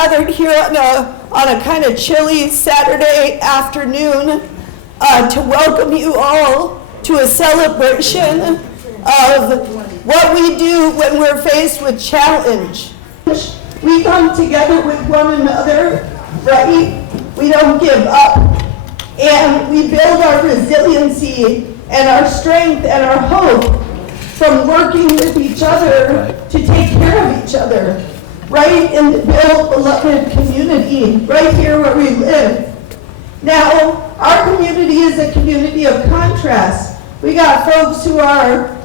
gathered here on a kind of chilly Saturday afternoon to welcome you all to a celebration of what we do when we're faced with challenge. We come together with one another, right? We don't give up. And we build our resiliency and our strength and our hope from working with each other to take care of each other, right? In the build beloved community, right here where we live. Now, our community is a community of contrast. We got folks who are,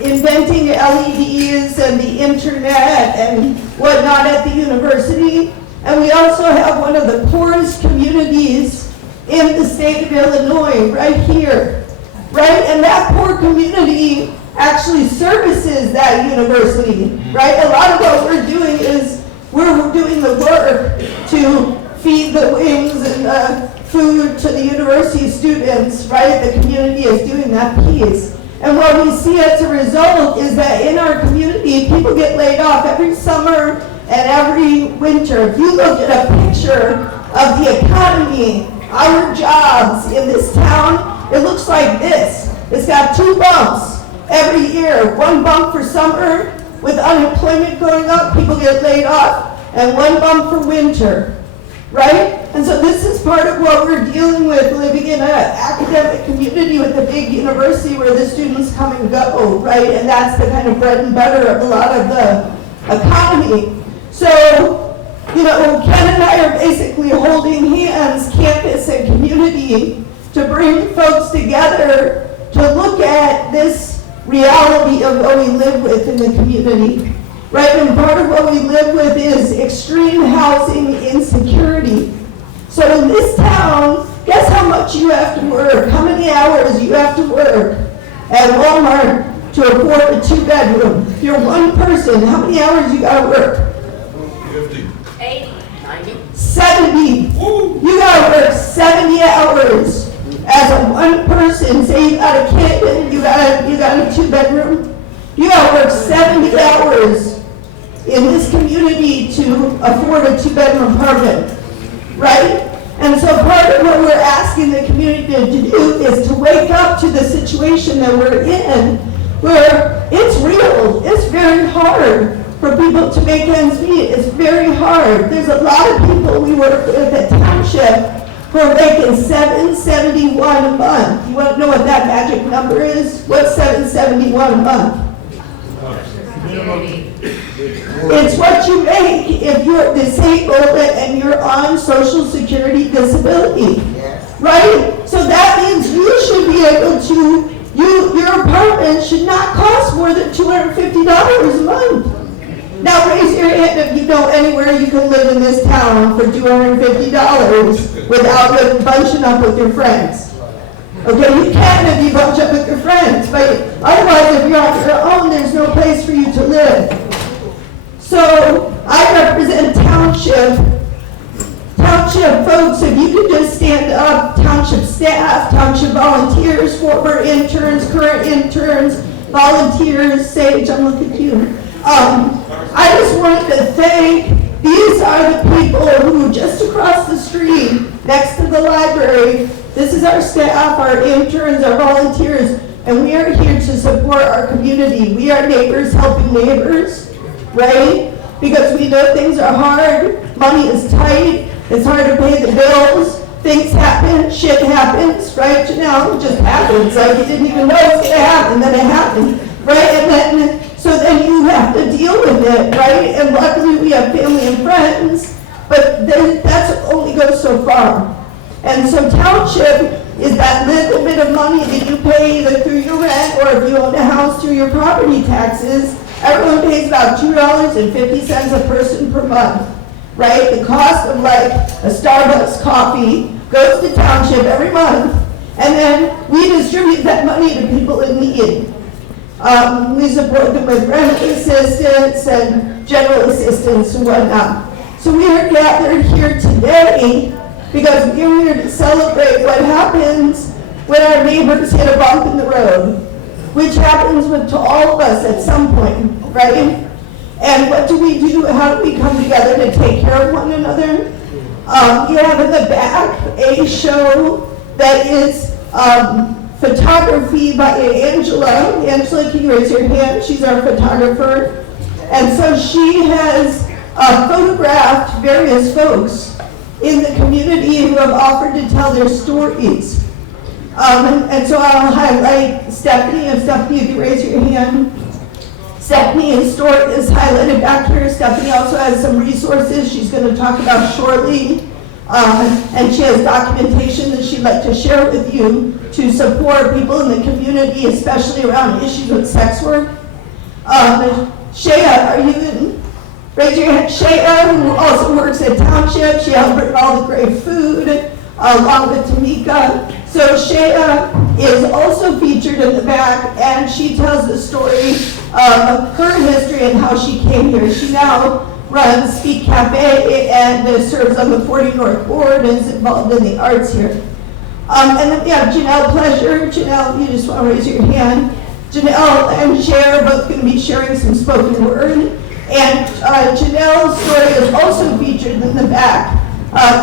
inventing LEDs and the internet and whatnot at the university. And we also have one of the poorest communities in the state of Illinois, right here, right? And that poor community actually services that university, right? A lot of what we're doing is we're doing the work to feed the wings and the food to the university students, right? The community is doing that piece. And what we see as a result is that in our community, people get laid off every summer and every winter. If you look at a picture of the economy, our jobs in this town, it looks like this. It's got 2 bumps every year. 1 bump for summer with unemployment going up, people get laid off, and 1 bump for winter, right? And so this is part of what we're dealing with living in an academic community with a big university where the students come and go, right? And that's the kind of bread and butter of a lot of the economy. So, Ken and I are basically holding hands, campus and community, to bring folks together to look at this reality of what we live with in the community, right? And part of what we live with is extreme housing insecurity. So in this town, guess how much you have to work, how many hours you have to work at Walmart to afford a 2-bedroom. If you're one person, how many hours you gotta work? 50. 80. 90. 70. Woo. You gotta work 70 hours as a one person. Say you got a kid and you got a 2-bedroom. You gotta work 70 hours in this community to afford a 2-bedroom apartment, right? And so part of what we're asking the community to do is to wake up to the situation that we're in, where it's real, it's very hard for people to make ends meet. It's very hard. There's a lot of people we work with at Township who are making $771 a month. You want to know what that magic number is? What's $771 a month? It's what you make if you're disabled and you're on Social Security disability, right? So that means you should be able to, your apartment should not cost more than $250 a month. Now raise your hand if you know anywhere you can live in this town for $250 without bunching up with your friends. Okay, you can if you bunch up with your friends, but otherwise if you're on your own, there's no place for you to live. So I represent Township. Township folks, if you could just stand up, Township staff, Township volunteers, former interns, current interns, volunteers, Sage, I'm looking at you. I just wanted to thank, these are the people who just across the street, next to the library, this is our staff, our interns, our volunteers, and we are here to support our community. We are neighbors helping neighbors, right? Because we know things are hard, money is tight, it's hard to pay the bills, things happen, shit happens, right, Janelle? It just happens, like you didn't even know it was gonna happen, then it happened, right? And then, so then you have to deal with it, right? And luckily we have family and friends, but that's only goes so far. And so Township is that little bit of money that you pay either through your rent or if you own a house through your property taxes. Everyone pays about $2.50 a person per month, right? The cost of like a Starbucks coffee goes to Township every month, and then we distribute that money to people in need. We support them with rent assistance and general assistance and whatnot. So we are gathered here today because we're here to celebrate what happens when our neighbors hit a bump in the road, which happens to all of us at some point, right? And what do we do? How do we come together to take care of one another? You have in the back a show that is photography by Angela. Angela, can you raise your hand? She's our photographer. And so she has photographed various folks in the community who have offered to tell their stories. And so I'll highlight Stefanie. If Stefanie, if you raise your hand. Stefanie's story is highlighted back here. Stefanie also has some resources she's going to talk about shortly. And she has documentation that she'd like to share with you to support people in the community, especially around issues with sex work. Shaya, are you in? Raise your hand. Shaya, who also works at Township. She helped bring all the great food, along with Tamika. So Shaya is also featured in the back, and she tells the story of her history and how she came here. She now runs Speak Cafe and serves on the 40 North Board and is involved in the arts here. And then we have Janelle Pleasure. Janelle, you just want to raise your hand. Janelle and Cher are both going to be sharing some spoken word. And Janelle's story is also featured in the back,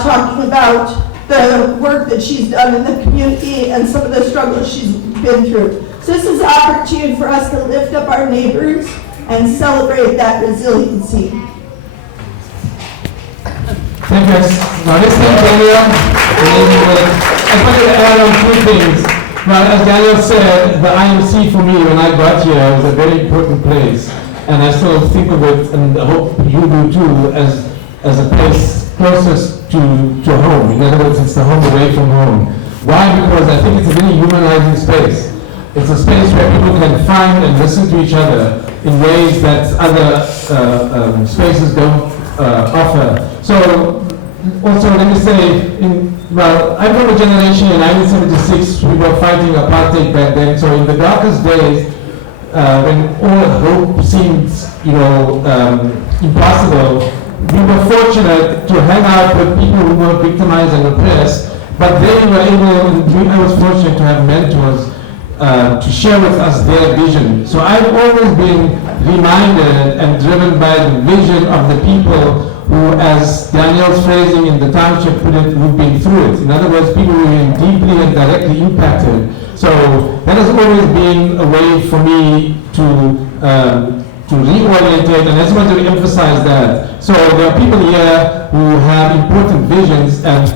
talking about the work that she's done in the community and some of the struggles she's been through. So this is an opportunity for us to lift up our neighbors and celebrate that resiliency. Thank you. Now listening to Danielle, I wanted to add on two things. Now, as Danielle said, the IMC for me when I got here was a very important place. And I still think of it, and I hope you do too, as a place closest to home. In other words, it's the home away from home. Why? Because I think it's a very humanizing space. It's a space where people can find and listen to each other in ways that other spaces don't offer. So, also let me say, I'm from a generation in 1976, we were fighting apartheid back then, so in the darkest days, when all hope seemed, impossible, we were fortunate to hang out with people who were victimized and oppressed, but they were able, I was fortunate to have mentors to share with us their vision. So I've always been reminded and driven by the vision of the people who, as Danielle's phrasing in the Township put it, who've been through it. In other words, people who've been deeply and directly impacted. So that has always been a way for me to reorientate, and I just want to emphasize that. So there are people here who have important visions, and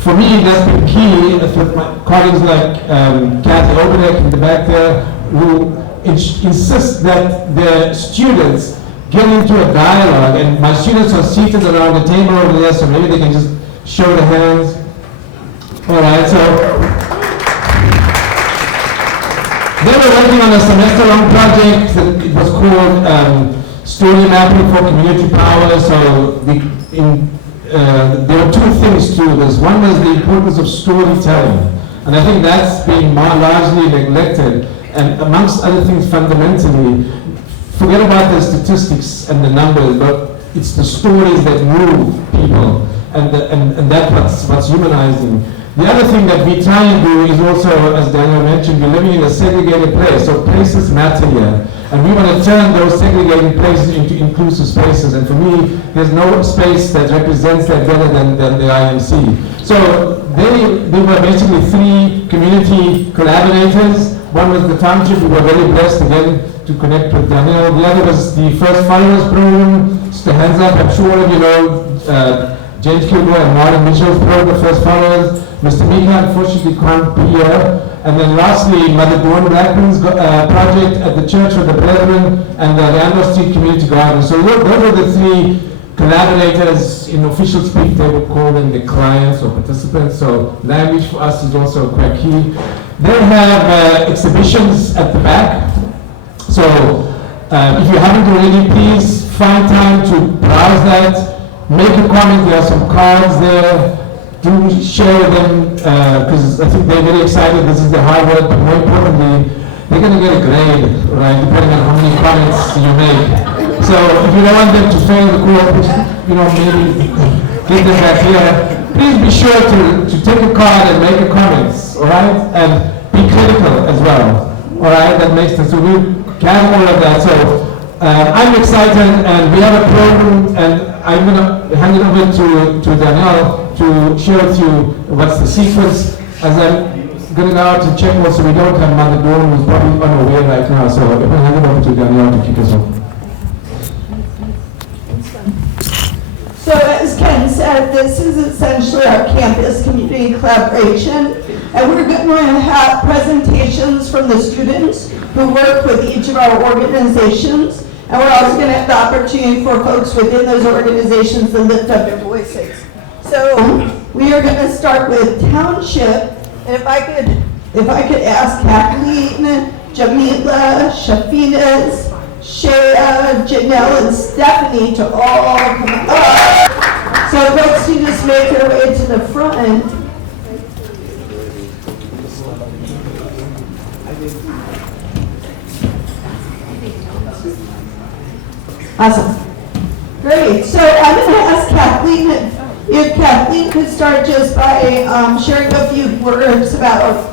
for me that's been key with my colleagues like Kathy Obenek in the back there, who insist that their students get into a dialogue, and my students are seated around the table over there, so maybe they can just show their hands. All right, so they were working on a semester-long project. It was called Story Mapping for Community Power. So there were two things to this. One was the importance of storytelling, and I think that's been largely neglected. And amongst other things, fundamentally, forget about the statistics and the numbers, but it's the stories that move people, and that's what's humanizing. The other thing that we try and do is also, as Danielle mentioned, we're living in a segregated place, so places matter here. And we want to turn those segregated places into inclusive spaces. And for me, there's no space that represents that better than the IMC. So they were basically three community collaborators. One was the Township. We were very blessed again to connect with Danielle. The other was the First Followers program. Just a hands up, I'm sure all of you know James Kilgore and Martin Mitchell's program, the First Followers. Mr. Mika unfortunately can't be here. And then lastly, Mother Dawn Blackman's project at the Church of the Brethren and the Randolph Street Community Garden. So those are the three collaborators. In official speak, they would call them the clients or participants. So language for us is also quite key. They have exhibitions at the back. So if you haven't already, please find time to browse that. Make a comment. There are some cards there. Do share them, because I think they're very excited. This is the hard work, but more importantly, they're going to get a grade, right, depending on how many comments you make. So if you don't want them to fail the course, maybe get them back here. Please be sure to take a card and make a comment, all right? And be critical as well, all right? That makes sense. So we can all of that. So I'm excited, and we have a program, and I'm going to hand it over to Danielle to share with you what's the sequence. As I'm going to go out to check also, we don't have Mother Dawn, who's probably unaware right now, so I'm going to hand it over to Danielle to kick us off. So as Ken said, this is essentially our campus community collaboration, and we're going to have presentations from the students who work with each of our organizations, and we're also going to have the opportunity for folks within those organizations to lift up their voices. So we are going to start with Township, and if I could ask Kathleen, Jamila, Shafinaz, Shaya, Janelle, and Stefanie to all come up. So folks can just make their way to the front. Awesome. Great. So I'm going to ask Kathleen if Kathleen could start just by sharing a few words about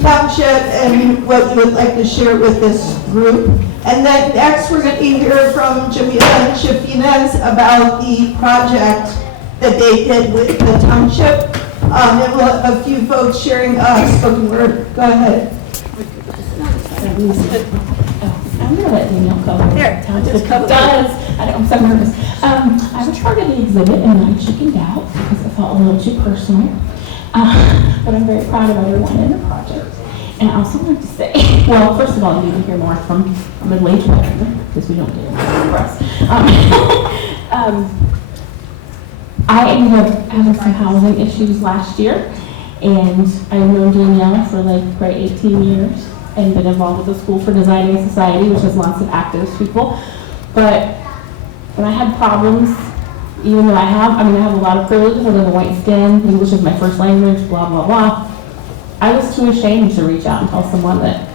Township and what you would like to share with this group. And then next we're going to hear from Jamila and Shafinaz about the project that they did with the Township. And we'll have a few folks sharing spoken word. Go ahead. I'm going to let Danielle cover. Here, just cover. I'm so nervous. I was part of the exhibit and I chickened out because I felt a little too personal. But I'm very proud of everyone in the project. And I also wanted to say, well, first of all, you need to hear more from middle-aged women because we don't get enough in the press. I ended up having some housing issues last year, and I've known Danielle for like probably 18 years and been involved with the School for Designing Society, which has lots of activist people. But when I had problems, even though I have a lot of privileges, I have a white skin, English is my first language, blah, blah, blah. I was too ashamed to reach out and tell someone that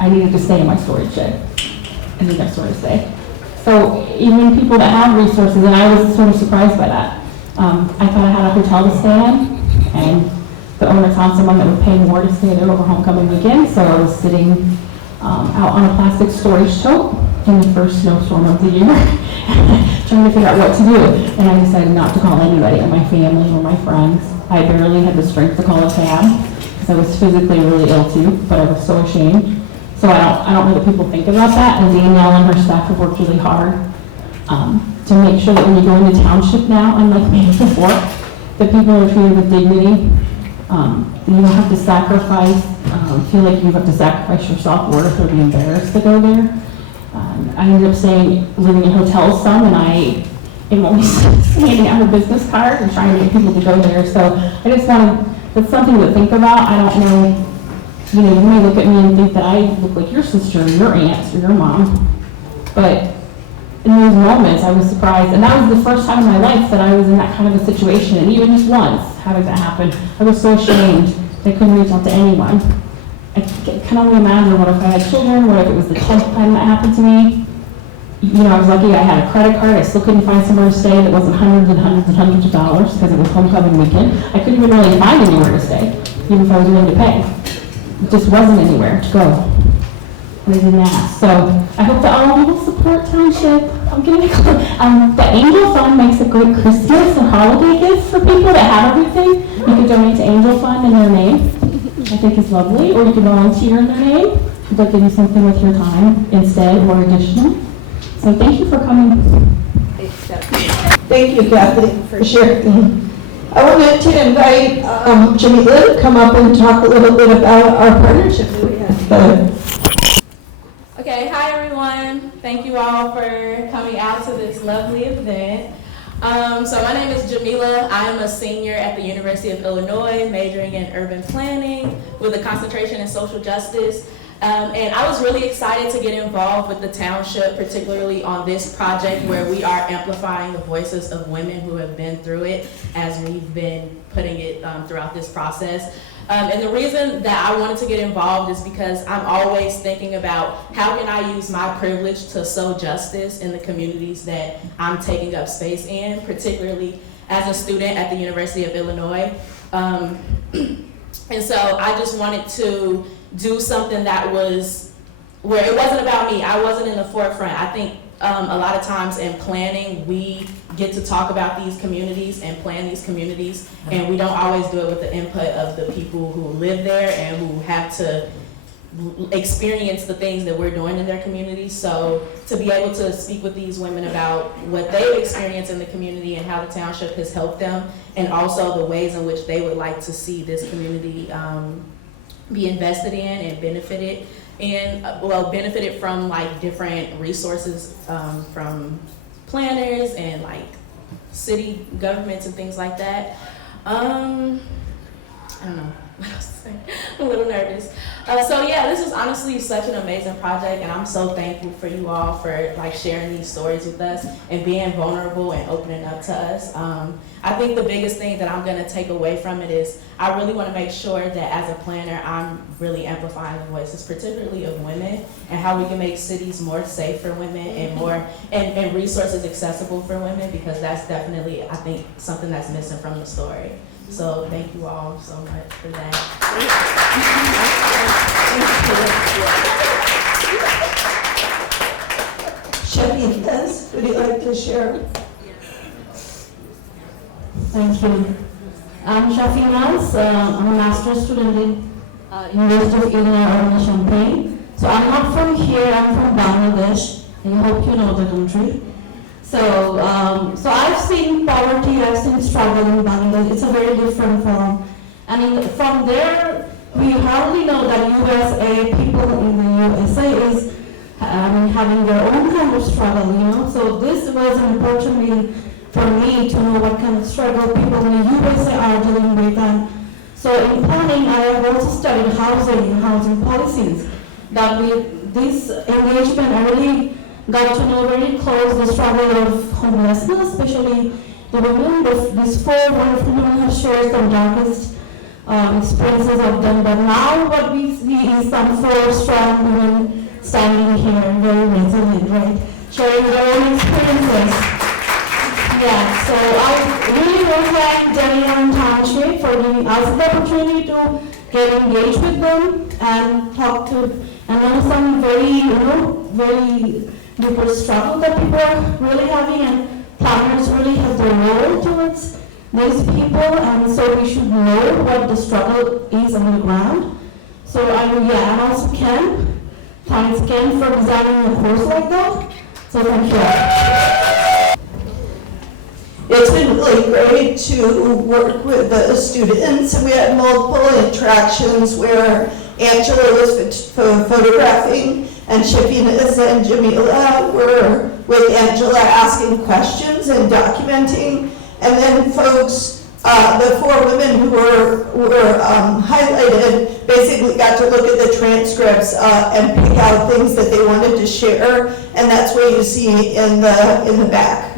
I needed to stay in my storage shed and the next door to stay. So even people that have resources, and I was sort of surprised by that. I thought I had a hotel to stay in, and the owner found someone that would pay more to stay there over homecoming weekend, so I was sitting out on a plastic storage tote in the first snowstorm of the year, trying to figure out what to do. And I decided not to call anybody, my family or my friends. I barely had the strength to call a cab. I was physically really ill too, but I was so ashamed. So I don't know that people think about that, and Danielle and her staff have worked really hard to make sure that when you go into Township now, unlike me before, that people are treated with dignity. You don't have to sacrifice, feel like you have to sacrifice your self-worth or be embarrassed to go there. I ended up living in hotels some, and I am always handing out a business card and trying to get people to go there. So I just wanted, that's something to think about. I don't know, you may look at me and think that I look like your sister or your aunt or your mom, but in those moments I was surprised, and that was the first time in my life that I was in that kind of a situation, and even just once having that happen, I was so ashamed that I couldn't reach out to anyone. I can only imagine what if I had children, what if it was the 10th time that happened to me. I was lucky I had a credit card. I still couldn't find somewhere to stay that wasn't hundreds and hundreds and hundreds of dollars because it was homecoming weekend. I couldn't even really find anywhere to stay, even if I was willing to pay. It just wasn't anywhere to go. And I didn't ask. So I hope that all of you will support Township. I'm getting the Angel Fund makes a great Christmas and holiday gift for people that have everything. You can donate to Angel Fund in their name, I think is lovely, or you can volunteer in their name. They'll give you something with your time instead or additional. So thank you for coming. Thank you, Kathleen, for sharing. I wanted to invite Jamila to come up and talk a little bit about our partnership that we have. Okay, hi everyone. Thank you all for coming out to this lovely event. So my name is Jamila. I am a senior at the University of Illinois, majoring in urban planning with a concentration in social justice. And I was really excited to get involved with the Township, particularly on this project where we are amplifying the voices of women who have been through it as we've been putting it throughout this process. And the reason that I wanted to get involved is because I'm always thinking about how can I use my privilege to sow justice in the communities that I'm taking up space in, particularly as a student at the University of Illinois. And so I just wanted to do something that was where it wasn't about me. I wasn't in the forefront. I think a lot of times in planning, we get to talk about these communities and plan these communities, and we don't always do it with the input of the people who live there and who have to experience the things that we're doing in their communities. So to be able to speak with these women about what they've experienced in the community and how the township has helped them, and also the ways in which they would like to see this community be invested in and benefited, and benefited from like different resources from planners and like city governments and things like that. I don't know what else to say. I'm a little nervous. So yeah, this is honestly such an amazing project, and I'm so thankful for you all for like sharing these stories with us and being vulnerable and opening up to us. I think the biggest thing that I'm gonna take away from it is I really wanna make sure that as a planner, I'm really amplifying the voices, particularly of women, and how we can make cities more safe for women and more, and resources accessible for women, because that's definitely, I think, something that's missing from the story. So thank you all so much for that. Shafinaz, would you like to share? Thank you. I'm Shafinaz. I'm a master's student in University of Illinois Urban Champaign. So I'm not from here. I'm from Bangladesh. I hope you know the country. So I've seen poverty. I've seen struggle in Bangladesh. It's a very different form. And from there, we hardly know that USA, people in the USA is having their own kind of struggle, you know. So this was an opportunity for me to know what kind of struggle people in the USA are dealing with. And so in planning, I have also studied housing policies. That with this engagement, I really got to know very close the struggle of homelessness, especially the women. These four wonderful women have shared some darkest experiences of them. But now what we see is some four strong women standing here, very resilient, right? Sharing their own experiences. Yeah, so I really want to thank Janelle and Township for giving us the opportunity to get engaged with them and talk to, and know some very deeper struggle that people are really having, and planners really have their role towards these people, and so we should know what the struggle is on the ground. So and also Ken, thanks Ken for designing a course like that. So thank you. It's been really great to work with the students, and we had multiple interactions where Angela was photographing, and Shafinaz and Jamila were with Angela asking questions and documenting, and then folks, the four women who were highlighted basically got to look at the transcripts and pick out things that they wanted to share, and that's what you see in the back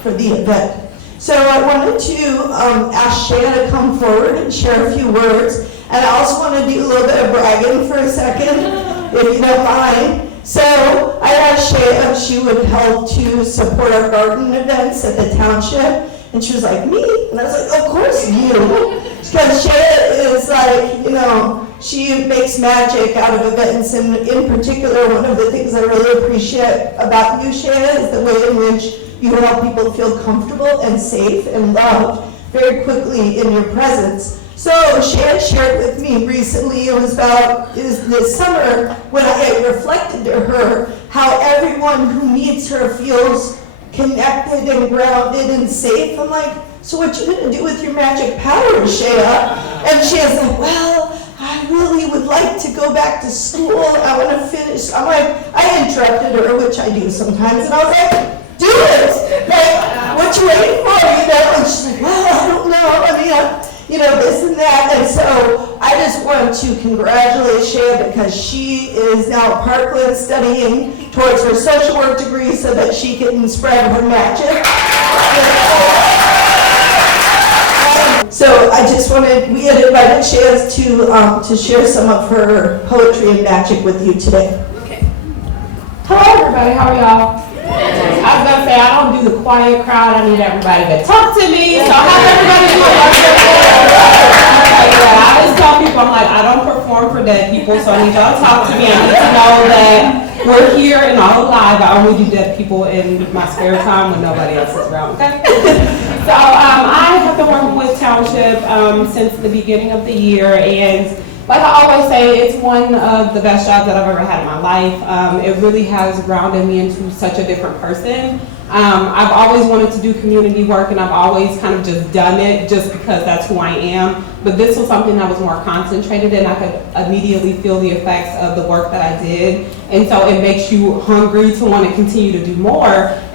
for the event. So I wanted to ask Shaya to come forward and share a few words, and I also want to do a little bit of bragging for a second, if you don't mind. So I asked Shaya if she would help to support our garden events at the township, and she was like, me? And I was like, of course you. Because Shaya is like, you know, she makes magic out of events, and in particular, one of the things I really appreciate about you, Shaya, is the way in which you help people feel comfortable and safe and loved very quickly in your presence. So Shaya shared with me recently, it was this summer, when I reflected to her how everyone who meets her feels connected and grounded and safe. I'm like, so what you gonna do with your magic powers, Shaya? And she was like, well, I really would like to go back to school. I want to finish. I'm like, I interrupted her, which I do sometimes, and I was like, do it! Like, what you waiting for, you know? And she's like, well, I don't know. I mean, you know, this and that. And so I just want to congratulate Shaya, because she is now at Parkland studying towards her social work degree so that she can spread her magic. So I just wanted, we had invited Shaya to share some of her poetry and magic with you today. Okay. Hello everybody, how are y'all? I was gonna say, I don't do the quiet crowd, I need everybody to talk to me, so how's everybody doing? tell you that. I just tell people, I'm like, I don't perform for dead people, so I need y'all to talk to me. I need to know that we're here and all alive. I only do dead people in my spare time when nobody else is around, okay? So I have been working with Township since the beginning of the year, and like I always say, it's one of the best jobs that I've ever had in my life. It really has grounded me into such a different person. I've always wanted to do community work, and I've always kind of just done it just because that's who I am. But this was something that was more concentrated, and I could immediately feel the effects of the work that I did. And so it makes you hungry to want to continue to do more.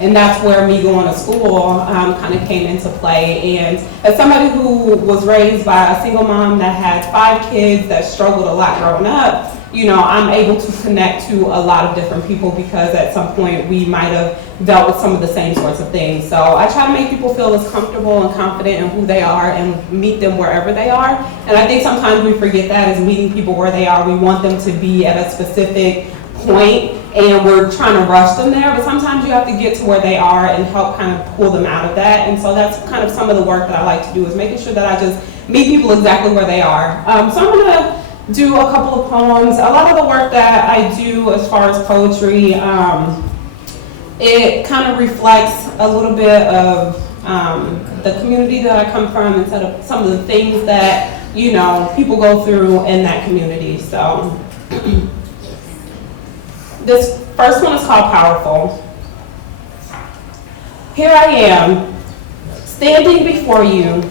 And that's where me going to school kind of came into play. And as somebody who was raised by a single mom that had 5 kids that struggled a lot growing up, you know, I'm able to connect to a lot of different people because at some point we might have dealt with some of the same sorts of things. So I try to make people feel as comfortable and confident in who they are and meet them wherever they are. And I think sometimes we forget that as meeting people where they are. We want them to be at a specific point and we're trying to rush them there, but sometimes you have to get to where they are and help kind of pull them out of that. And so that's kind of some of the work that I like to do, is making sure that I just meet people exactly where they are. So I'm gonna do a couple of poems. A lot of the work that I do as far as poetry, it kind of reflects a little bit of the community that I come from and some of the things that, you know, people go through in that community. So this first one is called Powerful. Here I am, standing before you,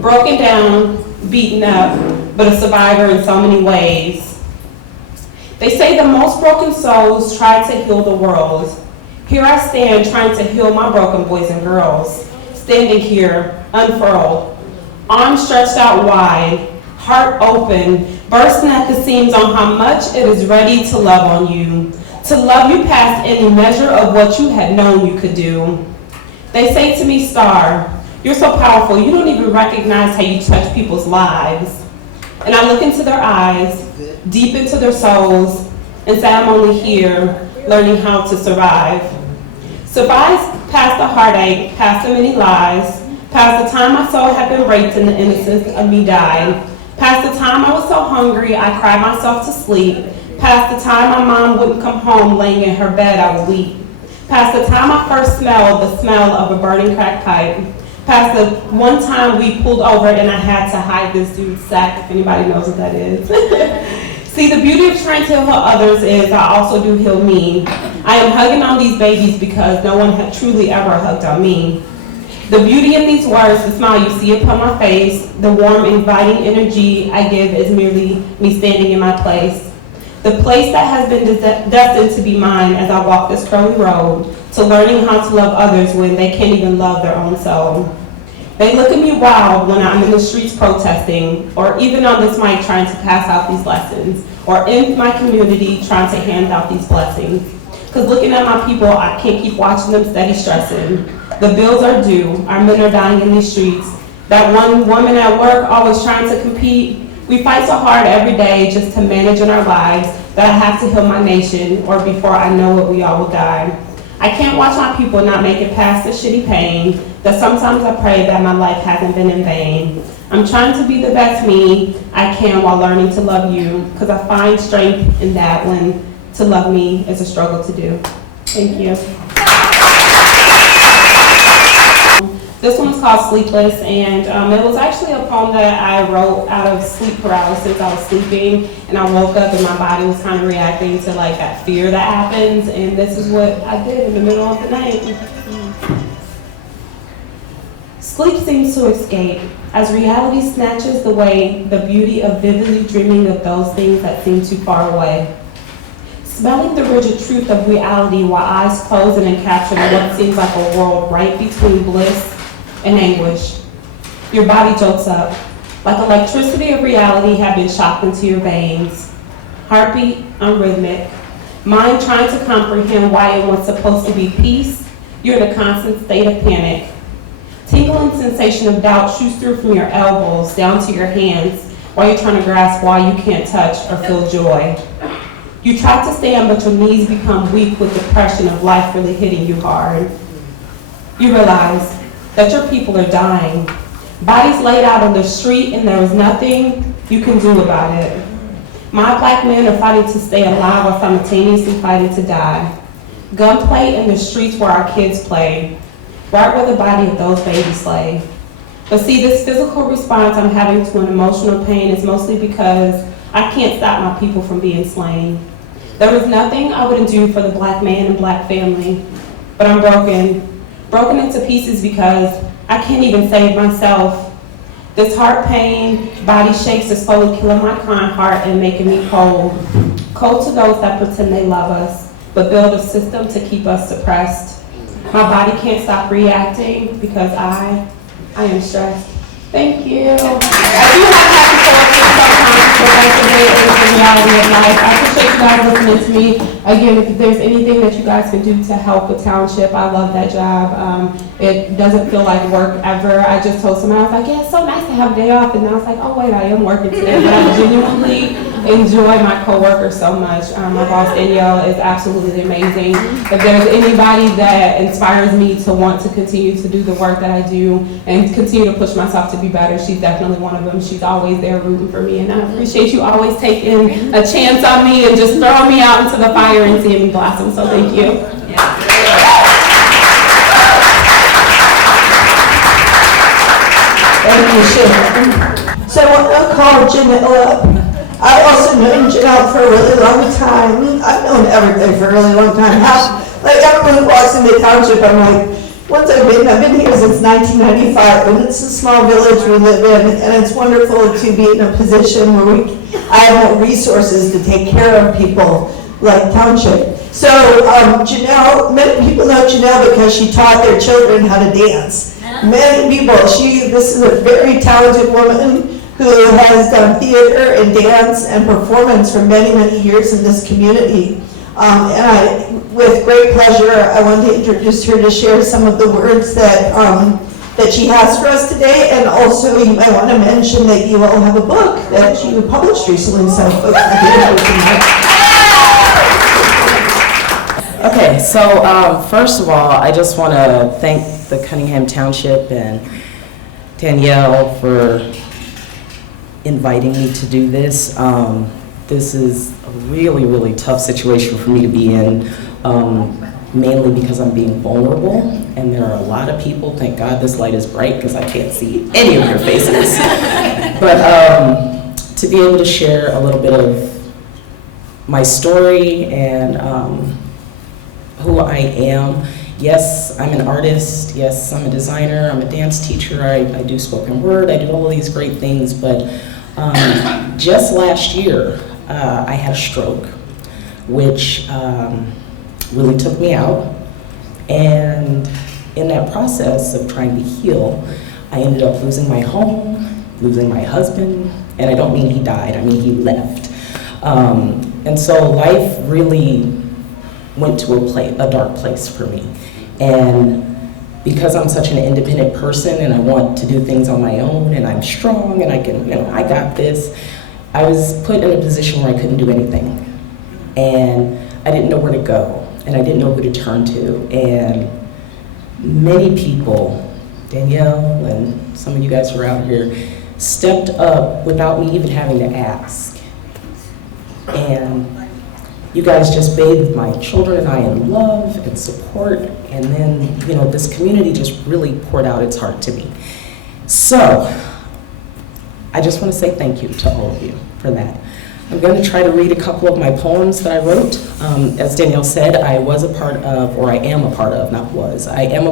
broken down, beaten up, but a survivor in so many ways. They say the most broken souls try to heal the world. Here I stand trying to heal my broken boys and girls. Standing here, unfurled, arms stretched out wide, heart open, bursting at the seams on how much it is ready to love on you. To love you past any measure of what you had known you could do. They say to me, Star, you're so powerful, you don't even recognize how you touch people's lives. And I look into their eyes, deep into their souls, and say I'm only here learning how to survive. Survive past the heartache, past the many lies, past the time my soul had been raped and the innocence of me died. Past the time I was so hungry I cried myself to sleep. Past the time my mom wouldn't come home, laying in her bed I would weep. Past the time I first smelled the smell of a burning crack pipe. Past the one time we pulled over and I had to hide this dude's sack, if anybody knows what that is. See, the beauty of trying to heal others is I also do heal me. I am hugging on these babies because no one had truly ever hugged on me. The beauty in these words, the smile you see upon my face, the warm, inviting energy I give is merely me standing in my place. The place that has been destined to be mine as I walk this curly road, to learning how to love others when they can't even love their own soul. They look at me wild when I'm in the streets protesting, or even on this mic trying to pass out these lessons, or in my community trying to hand out these blessings. Because looking at my people, I can't keep watching them steady stressing. The bills are due, our men are dying in these streets. That one woman at work always trying to compete. We fight so hard every day just to manage in our lives that I have to heal my nation, or before I know it, we all will die. I can't watch my people not make it past the shitty pain, that sometimes I pray that my life hasn't been in vain. I'm trying to be the best me I can while learning to love you, because I find strength in that when to love me is a struggle to do. Thank you. This one's called Sleepless, and it was actually a poem that I wrote out of sleep paralysis. I was sleeping, and I woke up, and my body was kind of reacting to like that fear that happens, and this is what I did in the middle of the night. Sleep seems to escape, as reality snatches away the beauty of vividly dreaming of those things that seem too far away. Smelling the rigid truth of reality while eyes close and encaptured what seems like a world right between bliss and anguish. Your body jolts up, like electricity of reality had been shocked into your veins. Heartbeat unrhythmic, mind trying to comprehend why it was supposed to be peace, you're in a constant state of panic. Tingling sensation of doubt shoots through from your elbows down to your hands while you're trying to grasp why you can't touch or feel joy. You try to stand, but your knees become weak with the pressure of life really hitting you hard. You realize that your people are dying. Bodies laid out on the street and there was nothing you can do about it. My black men are fighting to stay alive while simultaneously fighting to die. Gunplay in the streets where our kids play, right where the body of those babies lay. But see, this physical response I'm having to an emotional pain is mostly because I can't stop my people from being slain. There is nothing I wouldn't do for the black man and black family, but I'm broken into pieces because I can't even save myself. This heart pain, body shakes is slowly killing my kind heart and making me cold. Cold to those that pretend they love us, but build a system to keep us suppressed. My body can't stop reacting because I am stressed. Thank you. I do have happy sometimes, but that's the way it is the reality of life. I appreciate you guys listening to me. Again, if there's anything that you guys can do to help with Township, I love that job. It doesn't feel like work ever. I just told somebody, I was like, yeah, it's so nice to have a day off. And I was like, oh wait, I am working today. But I genuinely enjoy my coworkers so much. My boss, Danielle, is absolutely amazing. If there's anybody that inspires me to want to continue to do the work that I do and continue to push myself to be better, she's definitely one of them. She's always there rooting for me. And I appreciate you always taking a chance on me and just throwing me out into the fire and seeing me blossom. So thank you. Thank you, Shaya. So I'll call Janelle up. I also known Janelle for a really long time. I've known everybody for a really long time. Like everyone who walks into Township, I'm like, I've been here since 1995, and it's a small village we live in, and it's wonderful to be in a position where I have no resources to take care of people like Township. So Janelle, many people know Janelle because she taught their children how to dance. Many people, this is a very talented woman who has done theater and dance and performance for many, many years in this community. With great pleasure, I want to introduce her to share some of the words that she has for us today. And also, I want to mention that you all have a book that you published recently. So, okay, so first of all, I just want to thank the Cunningham Township and Danielle for inviting me to do this. This is a really, really tough situation for me to be in, mainly because I'm being vulnerable, and there are a lot of people, thank God this light is bright because I can't see any of your faces. But to be able to share a little bit of my story and who I am. Yes, I'm an artist. Yes, I'm a designer. I'm a dance teacher. I do spoken word. I do all of these great things. But just last year, I had a stroke, which really took me out. And in that process of trying to heal, I ended up losing my home, losing my husband, and I don't mean he died, I mean he left. And so life really went to a dark place for me. And because I'm such an independent person and I want to do things on my own and I'm strong and I got this, I was put in a position where I couldn't do anything. And I didn't know where to go and I didn't know who to turn to. And many people, Danielle and some of you guys who are out here, stepped up without me even having to ask. And you guys just bathed my children and I in love and support, and then, this community just really poured out its heart to me. So, I just want to say thank you to all of you for that. I'm going to try to read a couple of my poems that I wrote. As Danielle said, I am a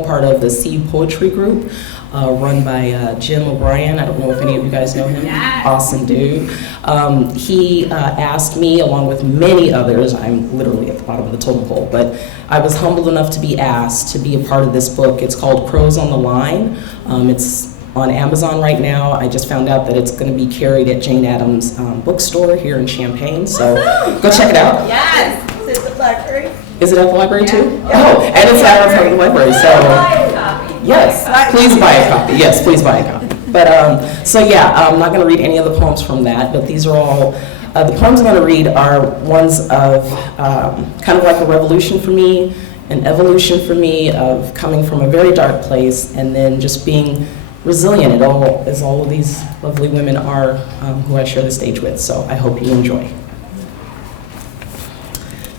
part of the Seed Poetry Group, run by Jim O'Brien. I don't know if any of you guys know him. Yes. Awesome dude. He asked me, along with many others, I'm literally at the bottom of the totem pole, but I was humbled enough to be asked to be a part of this book. It's called Crows on the Line. It's on Amazon right now. I just found out that it's going to be carried at Jane Addams bookstore here in Champaign, so go check it out. Yes. Is it the library? Is it at the library too? Yeah. Oh, and it's at the library, so yes, please buy a copy. Yes, please buy a copy. But so yeah, I'm not going to read any of the poems from that, but these are all, the poems I'm going to read are ones of kind of like a revolution for me, an evolution for me of coming from a very dark place and then just being resilient as all of these lovely women are who I share the stage with. So I hope you enjoy.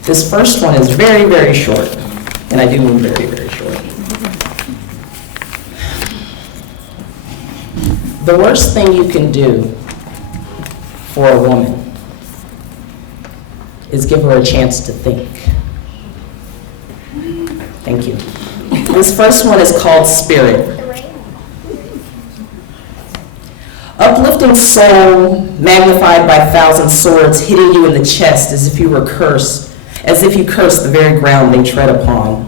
This first one is very, very short, and I do mean very, very short. The worst thing you can do for a woman is give her a chance to think. Thank you. This first one is called Spirit. Uplifting soul, magnified by 1,000 swords, hitting you in the chest as if you were cursed, as if you cursed the very ground they tread upon.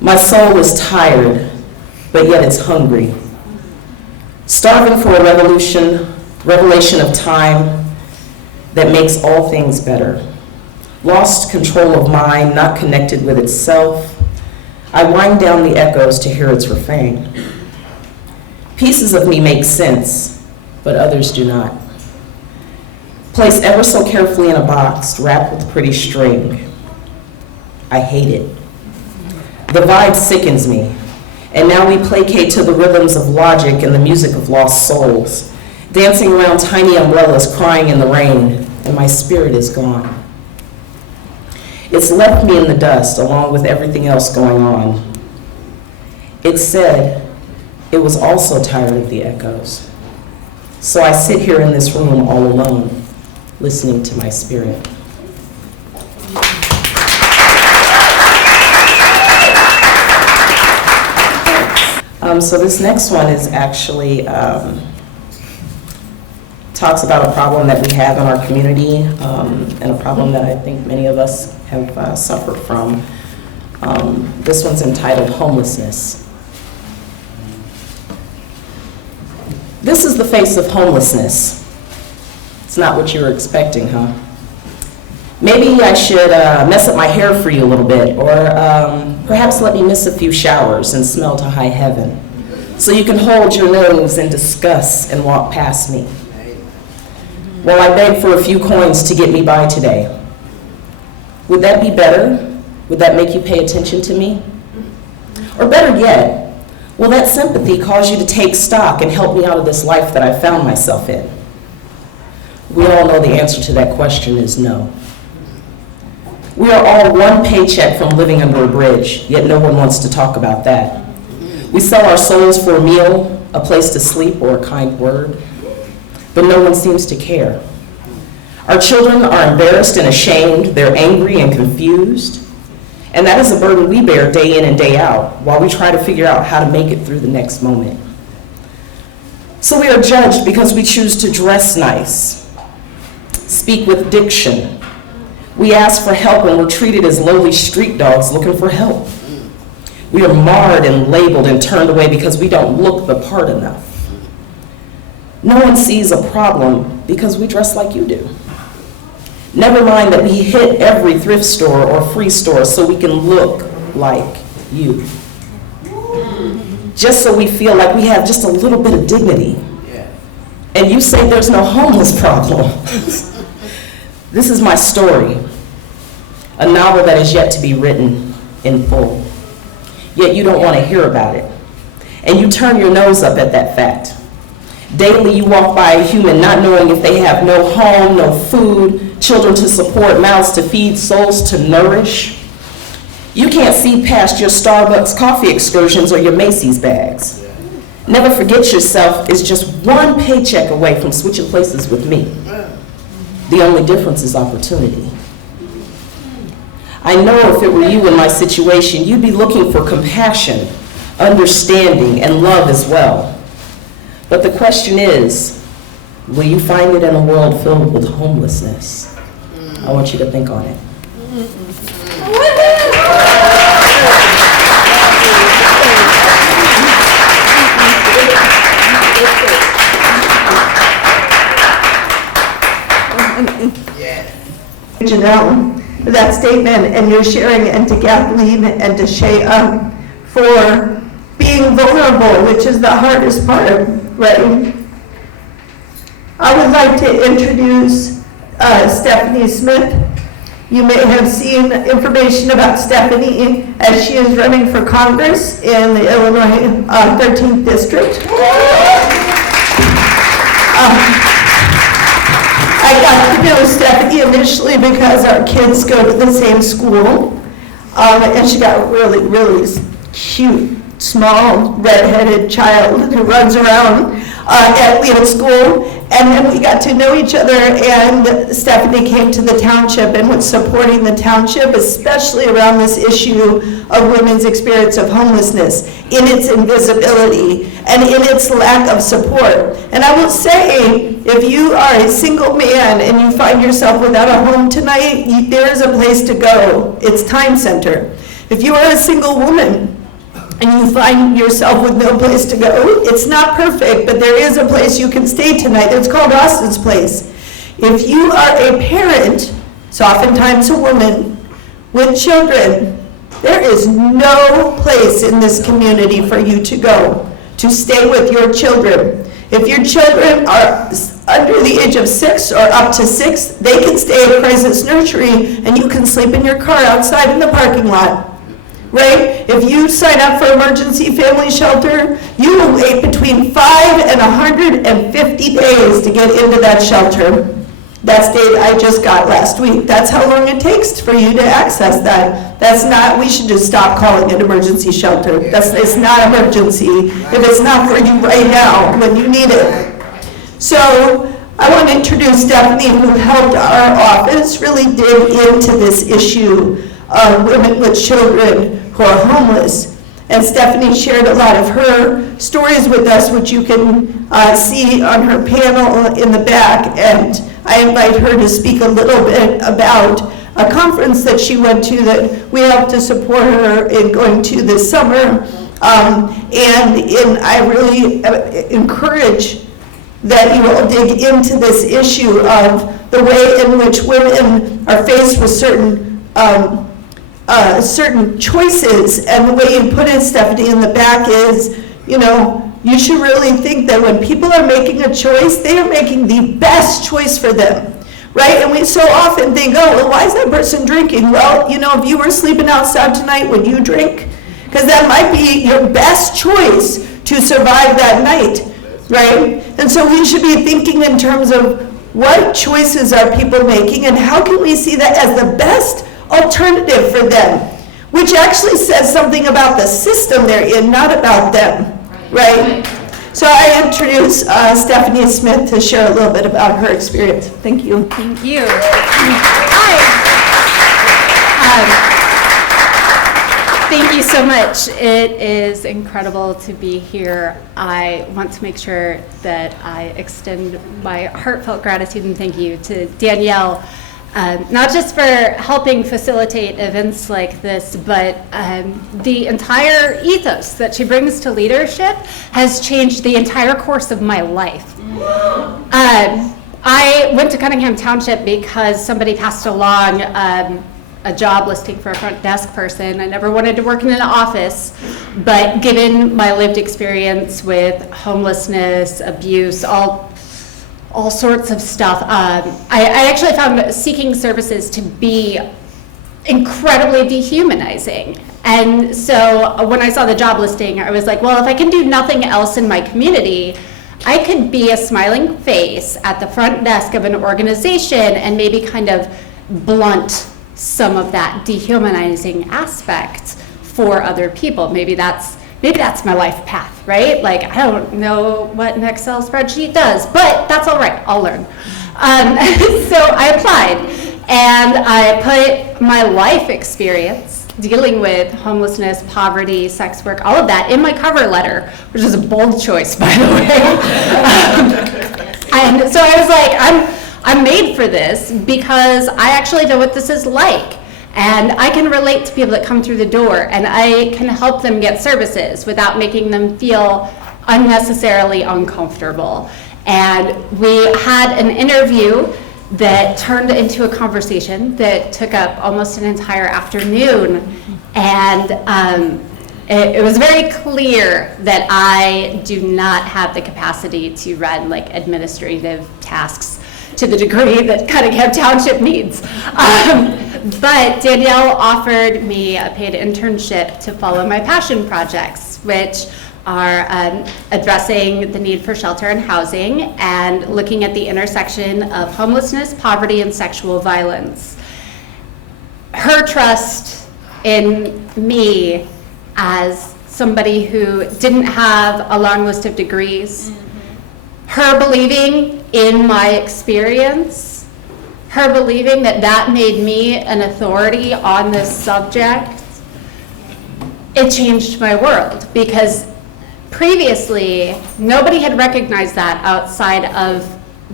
My soul is tired, but yet it's hungry. Starving for a revelation of time that makes all things better. Lost control of mind, not connected with itself. I wind down the echoes to hear its refrain. Pieces of me make sense, but others do not. Placed ever so carefully in a box, wrapped with pretty string. I hate it. The vibe sickens me, and now we placate to the rhythms of logic and the music of lost souls, dancing around tiny umbrellas, crying in the rain, and my spirit is gone. It's left me in the dust, along with everything else going on. It said it was also tired of the echoes. So I sit here in this room all alone, listening to my spirit. So this next one is actually talks about a problem that we have in our community, and a problem that I think many of us have suffered from. This one's entitled Homelessness. This is the face of homelessness. It's not what you were expecting, huh? Maybe I should mess up my hair for you a little bit, or perhaps let me miss a few showers and smell to high heaven, so you can hold your nose in disgust and walk past me. While I beg for a few coins to get me by today. Would that be better? Would that make you pay attention to me? Or better yet, will that sympathy cause you to take stock and help me out of this life that I found myself in? We all know the answer to that question is no. We are all one paycheck from living under a bridge, yet no one wants to talk about that. We sell our souls for a meal, a place to sleep, or a kind word, but no one seems to care. Our children are embarrassed and ashamed, they're angry and confused, and that is a burden we bear day in and day out while we try to figure out how to make it through the next moment. So we are judged because we choose to dress nice, speak with diction. We ask for help and we're treated as lowly street dogs looking for help. We are marred and labeled and turned away because we don't look the part enough. No one sees a problem because we dress like you do. Never mind that we hit every thrift store or free store so we can look like you. Just so we feel like we have just a little bit of dignity. And you say there's no homeless problem. This is my story, a novel that is yet to be written in full. Yet you don't want to hear about it. And you turn your nose up at that fact. Daily you walk by a human not knowing if they have no home, no food, children to support, mouths to feed, souls to nourish. You can't see past your Starbucks coffee excursions or your Macy's bags. Never forget yourself is just one paycheck away from switching places with me. The only difference is opportunity. I know if it were you in my situation, you'd be looking for compassion, understanding, and love as well. But the question is, will you find it in a world filled with homelessness? I want you to think on it. Janelle, for that statement and your sharing, and to Kathleen and to Shaya for being vulnerable, which is the hardest part, right? I would like to introduce Stefanie Smith, You may have seen information about Stefanie as she is running for Congress in the Illinois 13th District. I got to know Stefanie initially because our kids go to the same school, and she got a really, really cute, small, red-headed child who runs around at Leo School. And then we got to know each other, and Stefanie came to the township and was supporting the township, especially around this issue of women's experience of homelessness, in its invisibility and in its lack of support. And I will say, if you are a single man and you find yourself without a home tonight, there is a place to go. It's Time Center. If you are a single woman and you find yourself with no place to go, it's not perfect, but there is a place you can stay tonight. It's called Austin's Place. If you are a parent, it's oftentimes a woman, with children, there is no place in this community for you to go to stay with your children. If your children are under the age of 6 or up to 6, they can stay at Crisis Nursery and you can sleep in your car outside in the parking lot. Right? If you sign up for emergency family shelter, you will wait between 5 and 150 days to get into that shelter. That's data I just got last week. That's how long it takes for you to access that. That's not, we should just stop calling it emergency shelter. It's not emergency if it's not for you right now when you need it. So I want to introduce Stefanie, who helped our office really dig into this issue of women with children who are homeless. And Stefanie shared a lot of her stories with us, which you can see on her panel in the back. And I invite her to speak a little bit about a conference that she went to that we helped to support her in going to this summer. I really encourage that you all dig into this issue of the way in which women are faced with certain choices. And the way you put it, Stefanie, in the back is, you should really think that when people are making a choice, they are making the best choice for them, right? And we so often think, oh, well, why is that person drinking? Well, if you were sleeping outside tonight, would you drink? Because that might be your best choice to survive that night, right? And so we should be thinking in terms of what choices are people making and how can we see that as the best alternative for them, which actually says something about the system they're in, not about them, right? So I introduce Stefanie Smith to share a little bit about her experience. Thank you. Thank you. Hi. Thank you so much. It is incredible to be here. I want to make sure that I extend my heartfelt gratitude and thank you to Danielle, not just for helping facilitate events like this, but the entire ethos that she brings to leadership has changed the entire course of my life. I went to Cunningham Township because somebody passed along a job listing for a front desk person. I never wanted to work in an office, but given my lived experience with homelessness, abuse, all sorts of stuff, I actually found seeking services to be incredibly dehumanizing. And so when I saw the job listing, I was like, well, if I can do nothing else in my community, I could be a smiling face at the front desk of an organization and maybe kind of blunt some of that dehumanizing aspect for other people. Maybe that's my life path, right? Like, I don't know what an Excel spreadsheet does, but that's all right, I'll learn. So I applied, and I put my life experience dealing with homelessness, poverty, sex work, all of that in my cover letter, which is a bold choice, by the way. And so I was like, I'm made for this because I actually know what this is like. And I can relate to people that come through the door, and I can help them get services without making them feel unnecessarily uncomfortable. And we had an interview that turned into a conversation that took up almost an entire afternoon. And it was very clear that I do not have the capacity to run like administrative tasks. to the degree that Cunningham Township needs. But Danielle offered me a paid internship to follow my passion projects, which are addressing the need for shelter and housing and looking at the intersection of homelessness, poverty, and sexual violence. Her trust in me as somebody who didn't have a long list of degrees, her believing in my experience, her believing that that made me an authority on this subject, it changed my world, because previously nobody had recognized that outside of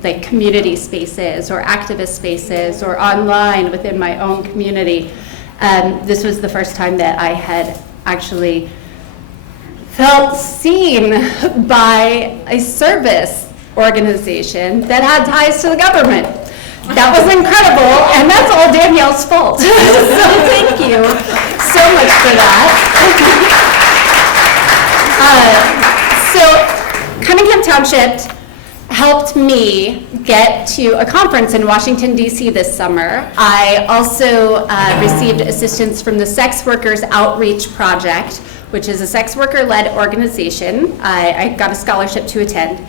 like community spaces or activist spaces or online within my own community. This was the first time that I had actually felt seen by a service organization that had ties to the government. That was incredible, and that's all Danielle's fault. So thank you so much for that. So Cunningham Township helped me get to a conference in Washington, D.C. this summer. I also received assistance from the Sex Workers Outreach Project, which is a sex worker-led organization. I got a scholarship to attend.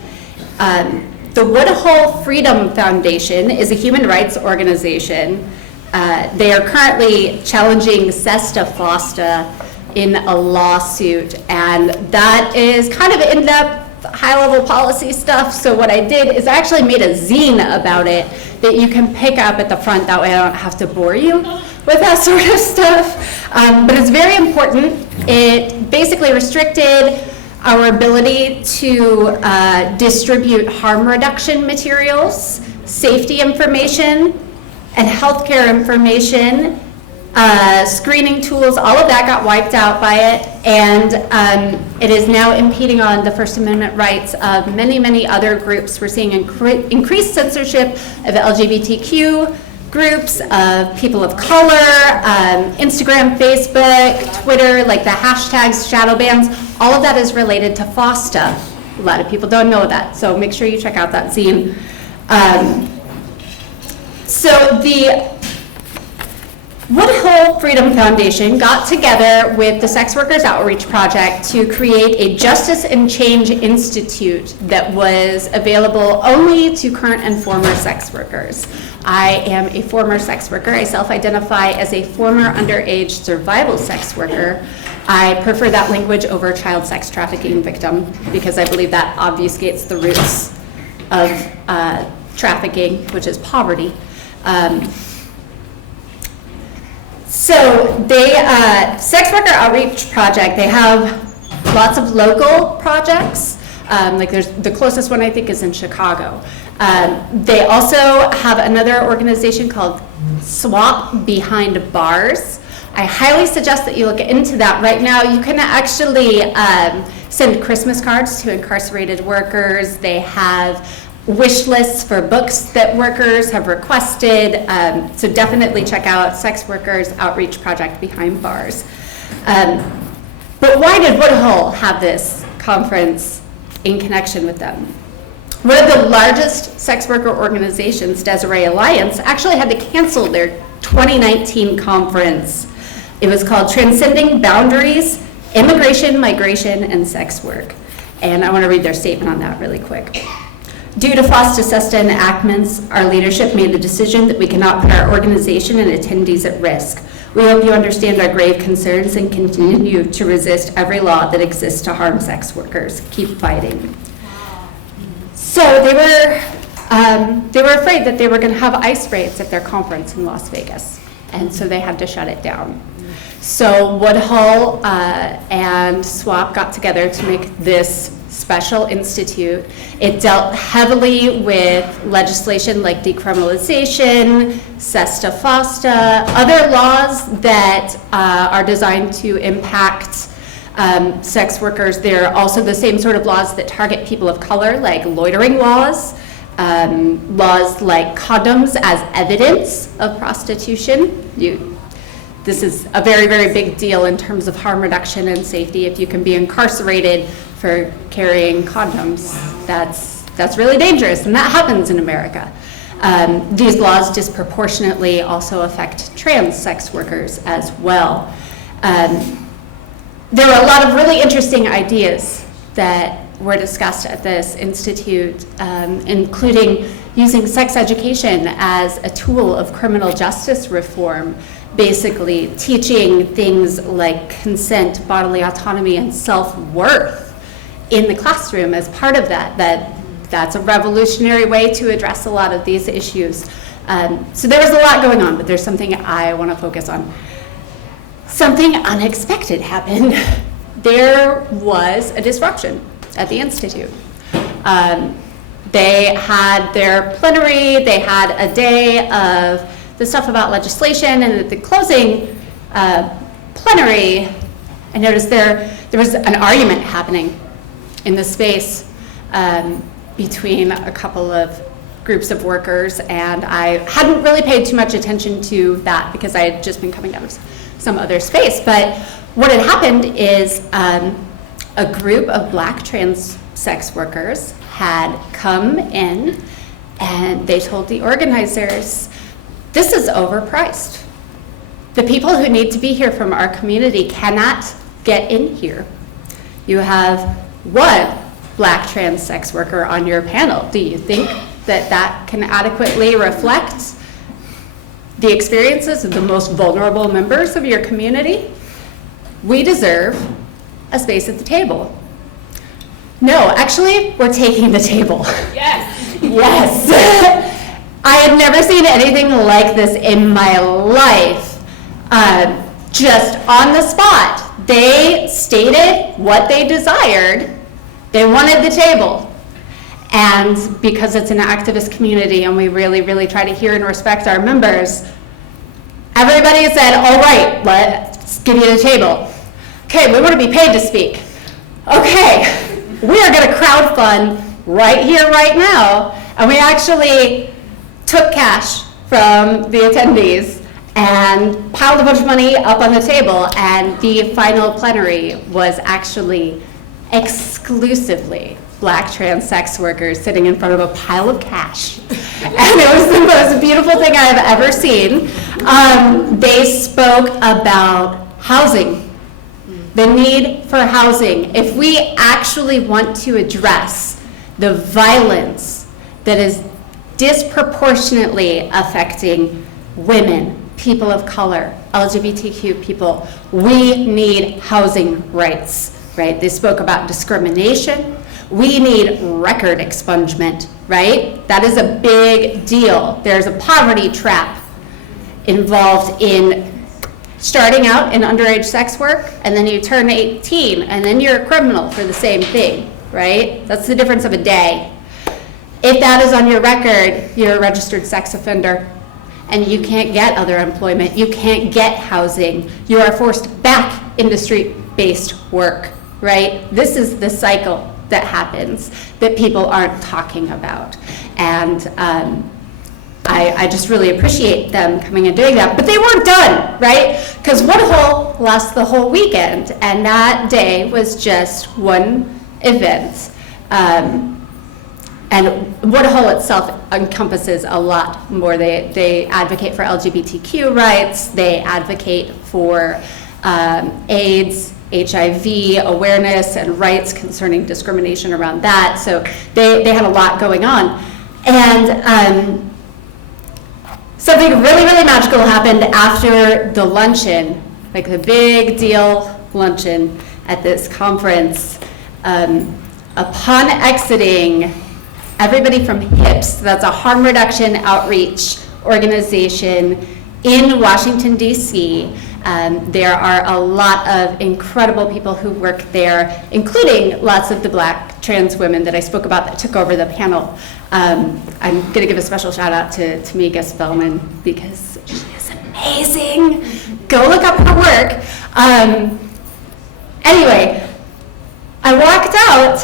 The Woodhull Freedom Foundation is a human rights organization. They are currently challenging SESTA FOSTA in a lawsuit, and that is kind of in-depth, high-level policy stuff. So what I did is I actually made a zine about it that you can pick up at the front. That way I don't have to bore you with that sort of stuff. But it's very important. It basically restricted our ability to distribute harm reduction materials, safety information, and healthcare information. Screening tools, all of that got wiped out by it, and it is now impeding on the First Amendment rights of many, many other groups. We're seeing increased censorship of LGBTQ groups, of people of color, Instagram, Facebook, Twitter, like the hashtags, shadow bans, all of that is related to FOSTA. A lot of people don't know that, so make sure you check out that zine. So the Woodhull Freedom Foundation got together with the Sex Workers Outreach Project to create a Justice and Change Institute that was available only to current and former sex workers. I am a former sex worker. I self-identify as a former underage survival sex worker. I prefer that language over child sex trafficking victim because I believe that obfuscates the roots of trafficking, which is poverty. So they, Sex Worker Outreach Project, they have lots of local projects. Like there's, the closest one I think is in Chicago. They also have another organization called Swap Behind Bars. I highly suggest that you look into that. Right now you can actually send Christmas cards to incarcerated workers. They have wish lists for books that workers have requested. So definitely check out Sex Workers Outreach Project Behind Bars. But why did Woodhull have this conference in connection with them? One of the largest sex worker organizations, Desiree Alliance, actually had to cancel their 2019 conference. It was called Transcending Boundaries, Immigration, Migration, and Sex Work. And I want to read their statement on that really quick. Due to FOSTA, SESTA enactments, our leadership made the decision that we cannot put our organization and attendees at risk. We hope you understand our grave concerns and continue to resist every law that exists to harm sex workers. Keep fighting. So they were afraid that they were going to have ice raids at their conference in Las Vegas, and so they had to shut it down. So Woodhull and SWAP got together to make this special institute. It dealt heavily with legislation like decriminalization, SESTA FOSTA, other laws that are designed to impact sex workers. They're also the same sort of laws that target people of color, like loitering laws, laws like condoms as evidence of prostitution. This is a very, very big deal in terms of harm reduction and safety. If you can be incarcerated for carrying condoms, that's really dangerous, and that happens in America. These laws disproportionately also affect trans sex workers as well. There were a lot of really interesting ideas that were discussed at this institute, including using sex education as a tool of criminal justice reform, basically teaching things like consent, bodily autonomy, and self-worth in the classroom as part of that. That's a revolutionary way to address a lot of these issues. So there was a lot going on, but there's something I want to focus on. Something unexpected happened. There was a disruption at the institute. They had their plenary, they had a day of the stuff about legislation, and at the closing plenary, I noticed there was an argument happening in the space between a couple of groups of workers, and I hadn't really paid too much attention to that because I had just been coming out of some other space. But what had happened is a group of Black trans sex workers had come in and they told the organizers, this is overpriced. The people who need to be here from our community cannot get in here. You have one Black trans sex worker on your panel. Do you think that that can adequately reflect the experiences of the most vulnerable members of your community? We deserve a space at the table. No, actually, we're taking the table. Yes. Yes. I had never seen anything like this in my life. Just on the spot, they stated what they desired. They wanted the table. And because it's an activist community and we really, really try to hear and respect our members, everybody said, all right, let's give you the table. Okay, we want to be paid to speak. Okay, we are going to crowdfund right here, right now. And we actually took cash from the attendees and piled a bunch of money up on the table. And the final plenary was actually exclusively Black trans sex workers sitting in front of a pile of cash. And it was the most beautiful thing I've ever seen. They spoke about housing, the need for housing. If we actually want to address the violence that is disproportionately affecting women, people of color, LGBTQ people, we need housing rights, right? They spoke about discrimination. We need record expungement, right? That is a big deal. There's a poverty trap involved in starting out in underage sex work, and then you turn 18, and then you're a criminal for the same thing, right? That's the difference of a day. If that is on your record, you're a registered sex offender, and you can't get other employment, you can't get housing, you are forced back into street-based work, right? This is the cycle that happens that people aren't talking about. And I just really appreciate them coming and doing that. But they weren't done, right? Because Woodhull lasts the whole weekend, and that day was just one event. And Woodhull itself encompasses a lot more. They advocate for LGBTQ rights, they advocate for AIDS, HIV awareness and rights concerning discrimination around that. So they had a lot going on. And something really, really magical happened after the luncheon, like the big deal luncheon at this conference. Upon exiting, everybody from HIPS, that's a harm reduction outreach organization in Washington, D.C., there are a lot of incredible people who work there, including lots of the Black trans women that I spoke about that took over the panel. I'm going to give a special shout out to Tamika Spellman because she is amazing. Go look up her work. Anyway, I walked out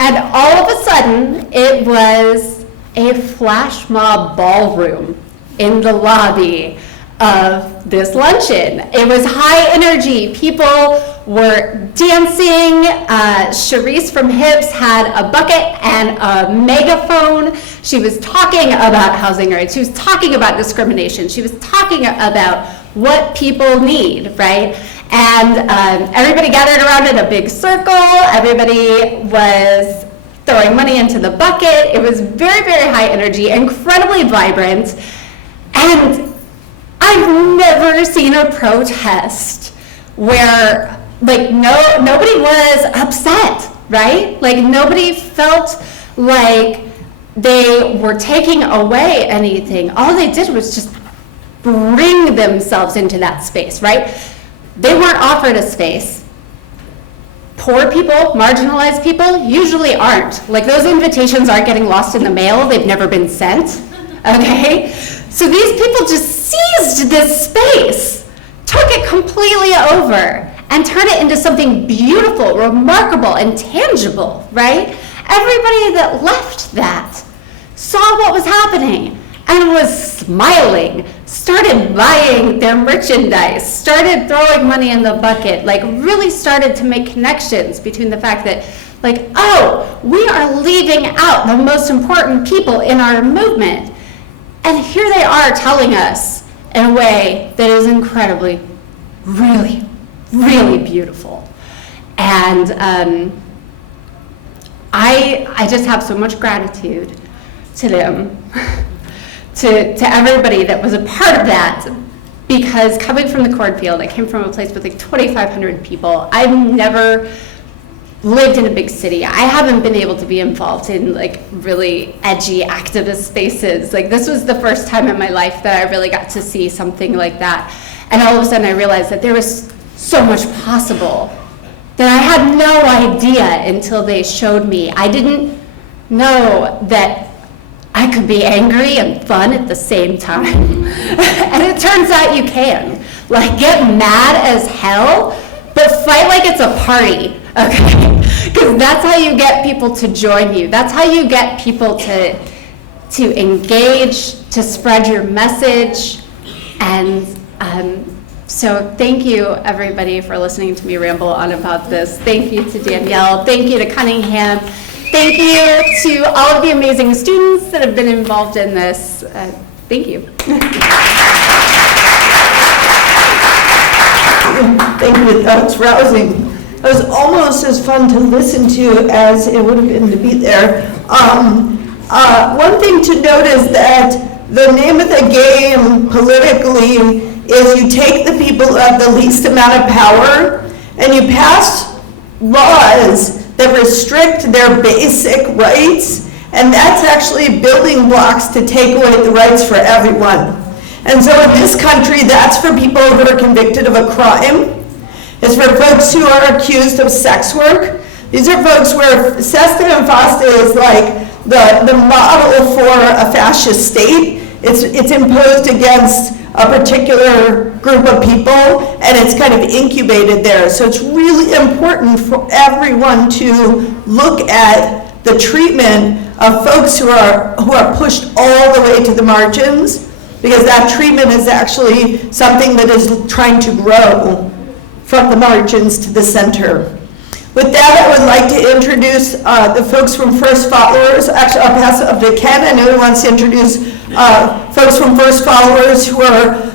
and all of a sudden it was a flash mob ballroom in the lobby of this luncheon. It was high energy. People were dancing. Charisse from Hips had a bucket and a megaphone. She was talking about housing rights. She was talking about discrimination. She was talking about what people need, right? And everybody gathered around in a big circle. Everybody was throwing money into the bucket. It was very, very high energy, incredibly vibrant. And I've never seen a protest where nobody was upset, right? Like nobody felt like they were taking away anything. All they did was just bring themselves into that space, right? They weren't offered a space. Poor people, marginalized people, usually aren't. Like those invitations aren't getting lost in the mail, they've never been sent, okay? So these people just seized this space, took it completely over, and turned it into something beautiful, remarkable, and tangible, right? Everybody that left that saw what was happening and was smiling, started buying their merchandise, started throwing money in the bucket, like really started to make connections between the fact that, like, oh, we are leaving out the most important people in our movement. And here they are telling us in a way that is incredibly, really, really beautiful. And I just have so much gratitude to them. To everybody that was a part of that, because coming from the cornfield, I came from a place with like 2,500 people. I've never lived in a big city. I haven't been able to be involved in like really edgy activist spaces. Like this was the first time in my life that I really got to see something like that. And all of a sudden I realized that there was so much possible that I had no idea until they showed me. I didn't know that I could be angry and fun at the same time. And it turns out you can. Like, get mad as hell, but fight like it's a party, okay? Because that's how you get people to join you. That's how you get people to engage, to spread your message. And so thank you, everybody, for listening to me ramble on about this. Thank you to Danielle. Thank you to Cunningham. Thank you to all of the amazing students that have been involved in this. Thank you. Thank you, that was rousing. It was almost as fun to listen to as it would have been to be there. One thing to note is that the name of the game politically is you take the people who have the least amount of power and you pass laws that restrict their basic rights, and that's actually building blocks to take away the rights for everyone. And so in this country, that's for people who are convicted of a crime. It's for folks who are accused of sex work. These are folks where Sesta and Fasta is like the model for a fascist state. It's imposed against a particular group of people, and it's kind of incubated there. So it's really important for everyone to look at the treatment of folks who are pushed all the way to the margins, because that treatment is actually something that is trying to grow from the margins to the center. With that, I would like to introduce the folks from First Followers. Actually, I'll pass it up to Ken. I know he wants to introduce folks from First Followers who are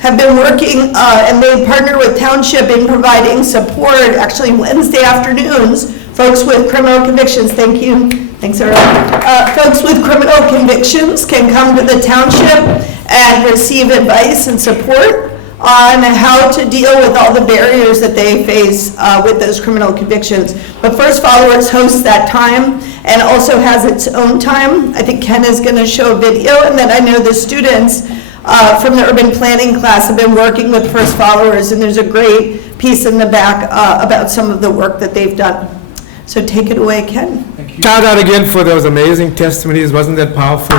have been working, and they partner with Township in providing support, actually Wednesday afternoons. Folks with criminal convictions, thank you. Thanks, everyone. Folks with criminal convictions can come to the Township and receive advice and support on how to deal with all the barriers that they face with those criminal convictions. But First Followers hosts that time and also has its own time. I think Ken is going to show a video, and then I know the students from the urban planning class have been working with First Followers, and there's a great piece in the back about some of the work that they've done. So take it away, Ken. Thank you. Shout out again for those amazing testimonies. Wasn't that powerful?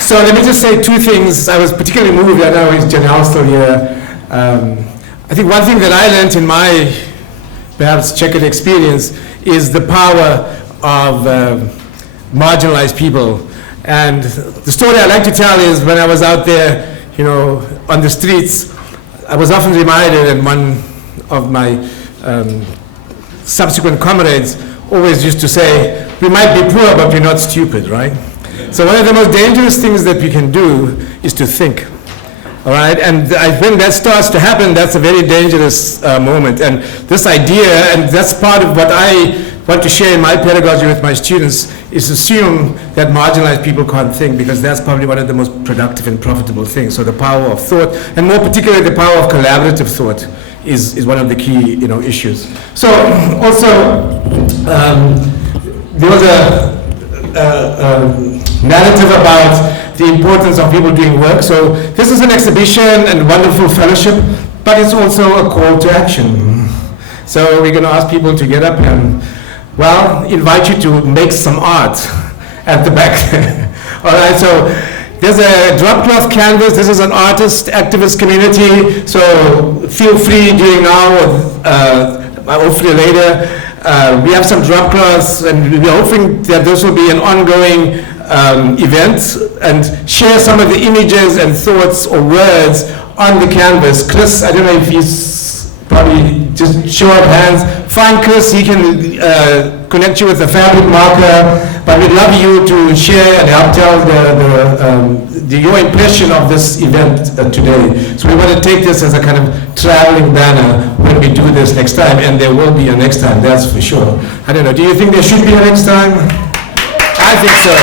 So let me just say two things. I was particularly moved, I know is Janelle still here. I think one thing that I learned in my perhaps checkered experience is the power of marginalized people And the story I like to tell is when I was out there, on the streets, I was often reminded, and one of my subsequent comrades always used to say, we might be poor, but we're not stupid, right? So one of the most dangerous things that we can do is to think. All right, and when that starts to happen, that's a very dangerous moment. And this idea, and that's part of what I want to share in my pedagogy with my students, is assume that marginalized people can't think, because that's probably one of the most productive and profitable things. So the power of thought, and more particularly the power of collaborative thought, is one of the key issues. So also, there was a narrative about the importance of people doing work. So this is an exhibition and wonderful fellowship, but it's also a call to action. So we're going to ask people to get up and, invite you to make some art at the back. All right, so there's a drop cloth canvas. This is an artist, activist community, so feel free during now or hopefully later. We have some drop cloths, and we're hoping that this will be an ongoing event, and share some of the images and thoughts or words on the canvas. Chris, I don't know if he's probably just show of hands. Find Chris, he can connect you with the fabric marker, but we'd love you to share and help tell your impression of this event today. So we want to take this as a kind of traveling banner when we do this next time, and there will be a next time, that's for sure. I don't know, do you think there should be a next time? I think so.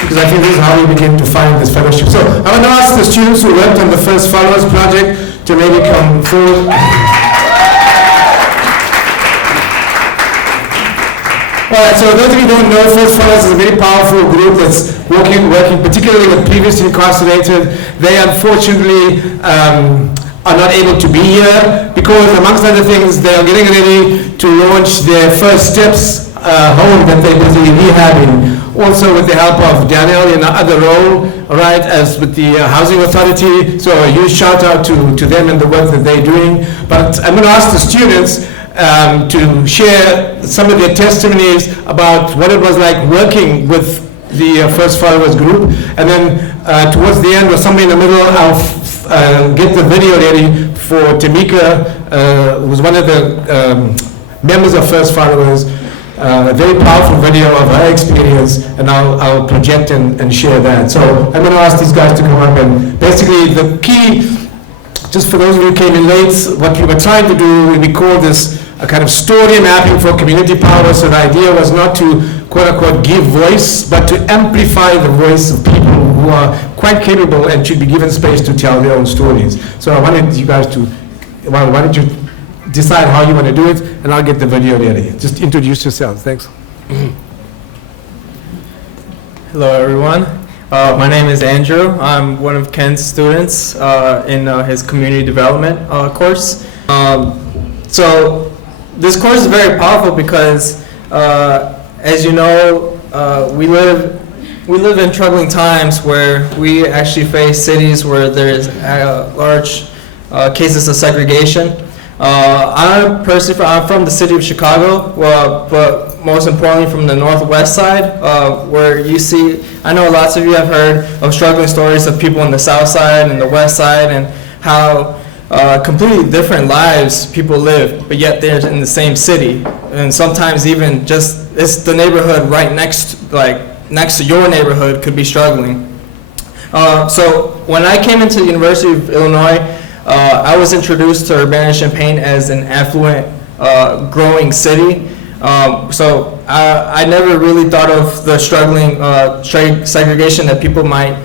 Because I think this is how we begin to find this fellowship. So I want to ask the students who worked on the First Followers project to maybe come forward. All right, so those of you who don't know, First Followers is a very powerful group that's working particularly with previously incarcerated. They unfortunately are not able to be here because, amongst other things, they are getting ready to launch their First Steps home that they're busy rehabbing. Also with the help of Danielle in another role, all right, as with the Housing Authority. So a huge shout out to them and the work that they're doing. But I'm going to ask the students to share some of their testimonies about what it was like working with the First Followers group. And then towards the end or somewhere in the middle, I'll get the video ready for Tamika, who's one of the members of First Followers. A very powerful video of her experience, and I'll project and share that. So I'm going to ask these guys to come up, and basically the key, just for those of you who came in late, what we were trying to do, we call this a kind of story mapping for community power. So the idea was not to quote unquote give voice, but to amplify the voice of people who are quite capable and should be given space to tell their own stories. So I wanted you guys to, why don't you decide how you want to do it, and I'll get the video ready. Just introduce yourselves. Thanks. Hello, everyone. My name is Andrew. I'm one of Ken's students in his community development course. So this course is very powerful because, as you know, we live in troubling times where we actually face cities where there's large cases of segregation. I'm from the city of Chicago, but most importantly from the northwest side, where you see, I know lots of you have heard of struggling stories of people on the south side and the west side, and how completely different lives people live, but yet they're in the same city, and sometimes even just it's the neighborhood right next to your neighborhood could be struggling. So when I came into the University of Illinois, I was introduced to Urbana-Champaign as an affluent, growing city. So I never really thought of the struggling segregation that people might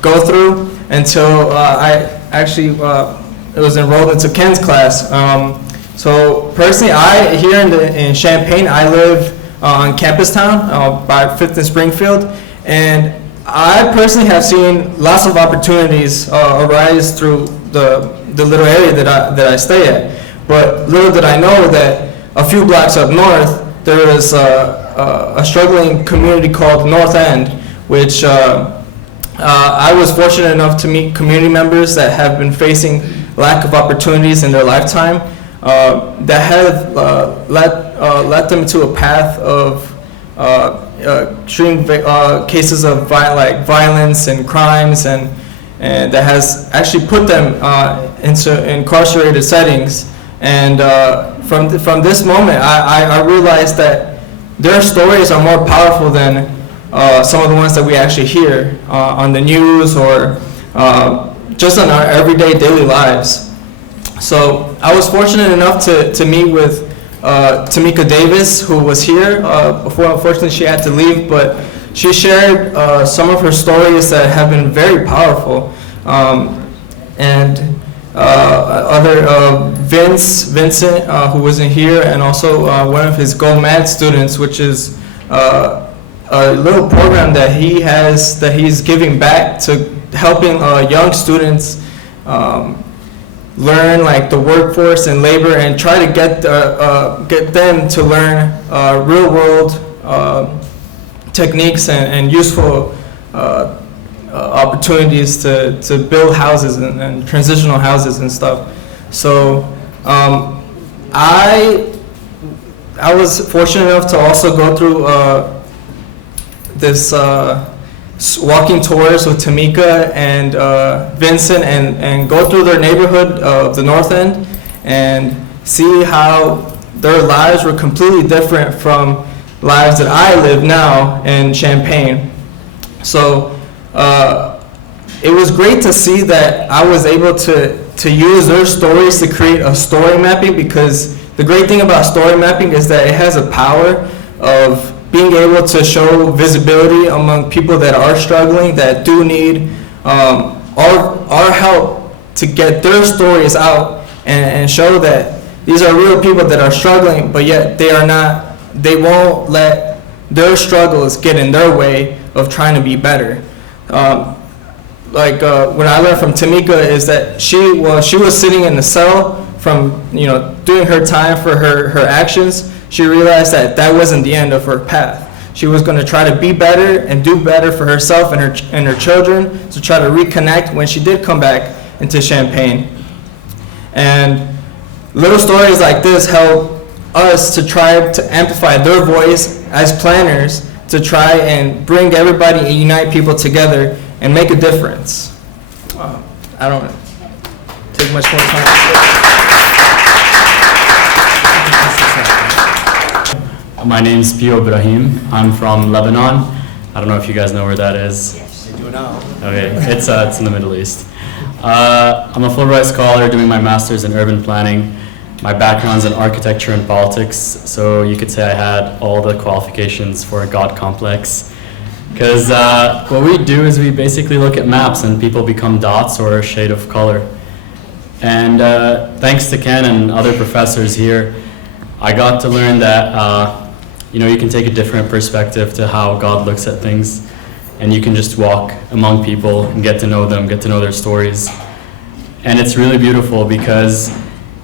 go through until I actually was enrolled into Ken's class. So personally, here in Champaign, I live on Campus Town by 5th and Springfield, and I personally have seen lots of opportunities arise through the little area that I stay at. But little did I know that a few blocks up north, there is a struggling community called North End, which I was fortunate enough to meet community members that have been facing lack of opportunities in their lifetime, that have led them to a path of extreme cases of violence and crimes, and that has actually put them into incarcerated settings. And from this moment, I realized that their stories are more powerful than some of the ones that we actually hear on the news or just in our everyday daily lives. So I was fortunate enough to meet with Tamika Davis, who was here before. Unfortunately, she had to leave, but she shared some of her stories that have been very powerful. And Vincent, who wasn't here, and also one of his Go Mad students, which is a little program that he's giving back to helping young students learn like the workforce and labor, and try to get them to learn real world techniques and useful opportunities to build houses and transitional houses and stuff. So I was fortunate enough to also go through this walking tours with Tamika and Vincent, and go through their neighborhood of the North End and see how their lives were completely different from lives that I live now in Champaign. So it was great to see that I was able to use their stories to create a story mapping, because the great thing about story mapping is that it has a power of being able to show visibility among people that are struggling, that do need our help to get their stories out and show that these are real people that are struggling, but yet they won't let their struggles get in their way of trying to be better. What I learned from Tamika is that she was sitting in the cell from doing her time for her actions. She realized that wasn't the end of her path. She was going to try to be better and do better for herself and her children, to try to reconnect when she did come back into Champaign. And little stories like this help us to try to amplify their voice as planners, to try and bring everybody and unite people together and make a difference. I don't take much more time. My name's Pio Ibrahim. I'm from Lebanon. I don't know if you guys know where that is. Yes, I do now. Okay, it's in the Middle East. I'm a Fulbright scholar doing my master's in urban planning. My background's in architecture and politics, so you could say I had all the qualifications for a God complex. Because what we do is we basically look at maps and people become dots or a shade of color. And thanks to Ken and other professors here, I got to learn that you can take a different perspective to how God looks at things, and you can just walk among people and get to know them, get to know their stories. And it's really beautiful because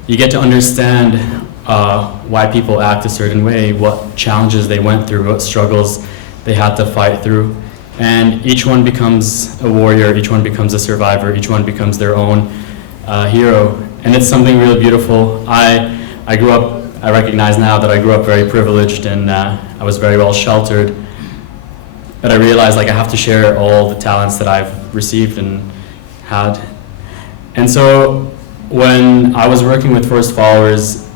you get to understand why people act a certain way, what challenges they went through, what struggles they had to fight through. And each one becomes a warrior, each one becomes a survivor, each one becomes their own hero. And it's something really beautiful. I grew up, I recognize now that I grew up very privileged, and I was very well sheltered. But I realized I have to share all the talents that I've received and had. And so when I was working with First Followers,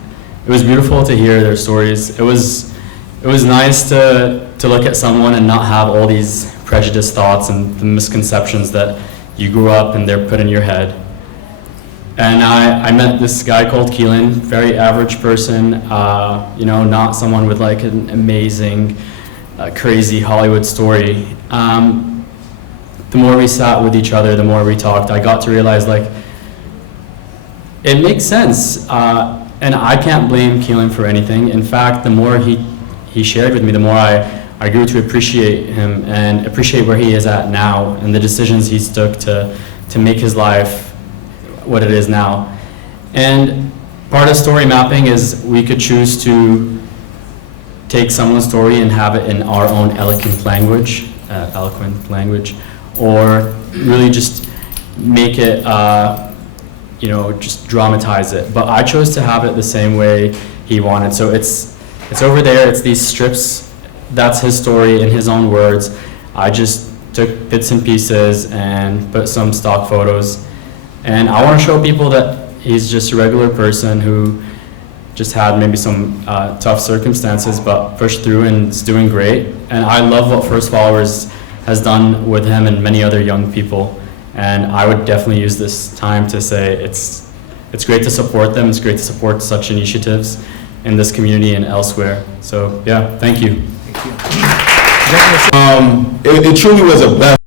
it was beautiful to hear their stories. It was nice to look at someone and not have all these prejudiced thoughts and the misconceptions that you grew up and they're put in your head. And I met this guy called Keelan, very average person, not someone with like an amazing, crazy Hollywood story. The more we sat with each other, the more we talked, I got to realize it makes sense. And I can't blame Keelan for anything. In fact, the more he shared with me, the more I grew to appreciate him and appreciate where he is at now and the decisions he's took to make his life what it is now. And part of story mapping is we could choose to take someone's story and have it in our own eloquent language, or really just make it, just dramatize it. But I chose to have it the same way he wanted. So it's It's over there, it's these strips. That's his story in his own words. I just took bits and pieces and put some stock photos. And I want to show people that he's just a regular person who just had maybe some tough circumstances, but pushed through and is doing great. And I love what First Followers has done with him and many other young people. And I would definitely use this time to say it's great to support them. It's great to support such initiatives in this community and elsewhere. So yeah, thank you. It truly was a blessing.